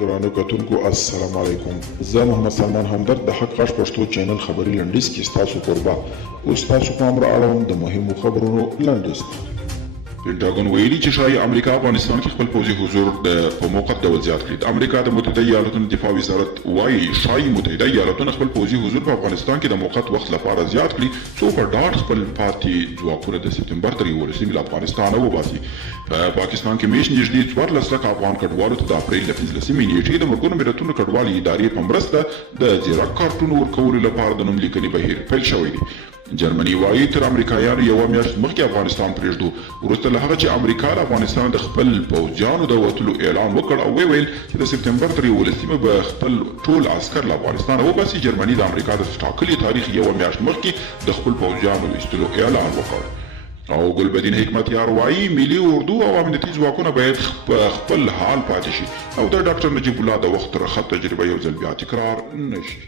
درانه کتونکو السلام علیکم. زه محمد سلمان همدرد د حق غږ پښتو چینل خبري لنډیز کې ستاسو کوربه اوس تاسو پام را اړوم د مهمو خبرونو لنډیز. پینټاګون ویلي چې ښایي امریکا افغانستان کې خپل پوځي حضور په موقت ډول زیات کړي. د امریکا د متحده ایالاتونو دفاع وزارت وایي ښایي متحده ایالاتونه خپل پوځي حضور په افغانستان کې د موقت وخت لپاره زیات کړي څو په ډاډ خپل پاتې ځواکونه د سپتمبر تر 11 له افغانستانه وباسي. په پاکستان کې میاشت نږدې 14 لکه افغان کډوالو ته د اپریل له 15 نیټې د ملګرو ملتونو کډوالو ادارې په مرسته د زیرک کارتونو ورکولو لپاره د نوملیکنې بهیر پیل شوی دی. جرمني وایي تر امریکایانو یوه میاشت مخکې افغانستان پرېږدو وروسته له هغه چې امریکا له افغانستان د خپل پوځیانو د وتلو اعلان وکړ او ویل چې د سپتمبر تر 11 به خپل ټول عسکر له افغانستانه وباسي. جرمني د امریکا د ټاکلي تاریخ یوه میاشت مخکې د خپل پوځیانو د ایستلو اعلان وکړ. او ګلبدین حکمتیار وایي ملي اردو او امنیتي ځواکونه باید خپل حال پاتې شي او د ډاکټر نجیب الله د وخت رخت تجربه یو ځل بیا تکرار نشي.